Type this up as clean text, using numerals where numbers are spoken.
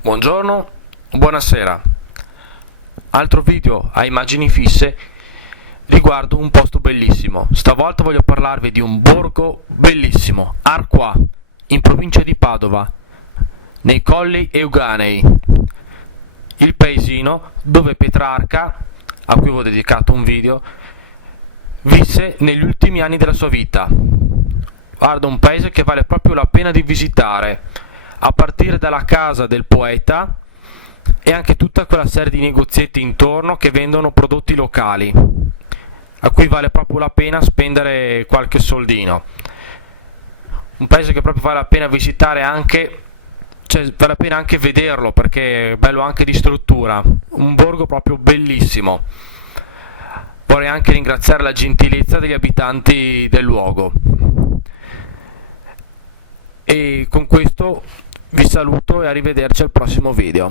Buongiorno, buonasera. Altro video a immagini fisse riguardo un posto bellissimo. Stavolta voglio parlarvi di un borgo bellissimo, Arquà, in provincia di Padova, nei Colli Euganei. Il paesino dove Petrarca, a cui avevo dedicato un video, visse negli ultimi anni della sua vita. Guarda, un paese che vale proprio la pena di visitare, a partire dalla casa del poeta e anche tutta quella serie di negozietti intorno che vendono prodotti locali, a cui vale proprio la pena spendere qualche soldino. Un paese che proprio vale la pena visitare anche, cioè vale la pena anche vederlo perché è bello anche di struttura, un borgo proprio bellissimo. Vorrei anche ringraziare la gentilezza degli abitanti del luogo. E con questo vi saluto e arrivederci al prossimo video.